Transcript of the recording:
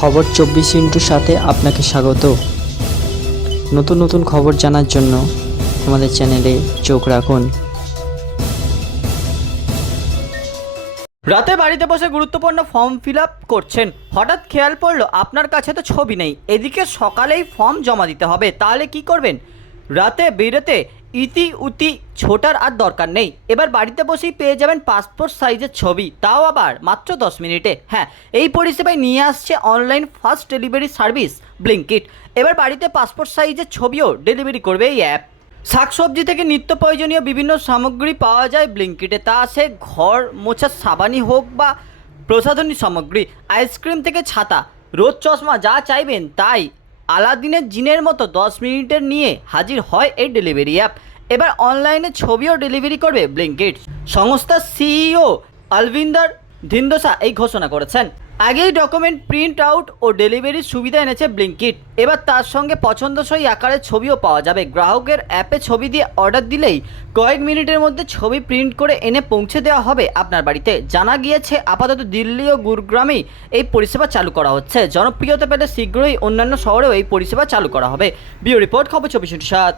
খবর 24 সাথে আপনাকে স্বাগত। নতুন নতুন খবর জানার জন্য আমাদের চ্যানেলে চোখ রাখুন। রাতে বাড়িতে বসে গুরুত্বপূর্ণ ফর্ম ফিল আপ করছেন, হঠাৎ খেয়াল পড়লো আপনার কাছে তো ছবি নেই। এদিকে সকালেই ফর্ম জমা দিতে হবে, তাহলে কি করবেন? রাতে বেরোতে ইতি উতি ছোটার আর দরকার নেই। এবার বাড়িতে বসেই পেয়ে যাবেন পাসপোর্ট সাইজের ছবি, তাও আবার মাত্র 10 মিনিটে। হ্যাঁ, এই পরিষেবায় নিয়ে আসছে online fast delivery service Blinkit. এবার বাড়িতে পাসপোর্ট সাইজের ছবিও ডেলিভারি করবে এই অ্যাপ। শাকসবজি থেকে নিত্য প্রয়োজনীয় বিভিন্ন সামগ্রী পাওয়া যায় ব্লিঙ্কিটে, তা সে ঘর মোছার সাবানই হোক বা প্রসাধনী সামগ্রী, আইসক্রিম থেকে ছাতা, রোদ চশমা, যা চাইবেন তাই আলাদিনের জিনের মতো 10 মিনিটের নিয়ে হাজির হয় এই ডেলিভারি অ্যাপ। এবার অনলাইনে ছবিও ডেলিভারি করবে ব্লিঙ্কিট। সংস্থার সিইও আলভিন্দার ধিন্দোসা এই ঘোষণা করেছেন। আগেই ডকুমেন্ট প্রিন্ট আউট ও ডেলিভারির সুবিধা এনেছে ব্লিঙ্কিট, এবার তার সঙ্গে পছন্দসই আকারের ছবিও পাওয়া যাবে। গ্রাহকের অ্যাপে ছবি দিয়ে অর্ডার দিলেই কয়েক মিনিটের মধ্যে ছবি প্রিন্ট করে এনে পৌঁছে দেওয়া হবে আপনার বাড়িতে। জানা গিয়েছে আপাতত দিল্লি ও গুরুগ্রামেই এই পরিষেবা চালু করা হচ্ছে। জনপ্রিয়তা পেলে শীঘ্রই অন্যান্য শহরেও এই পরিষেবা চালু করা হবে। ব্যুরো রিপোর্ট, খবর 24/7।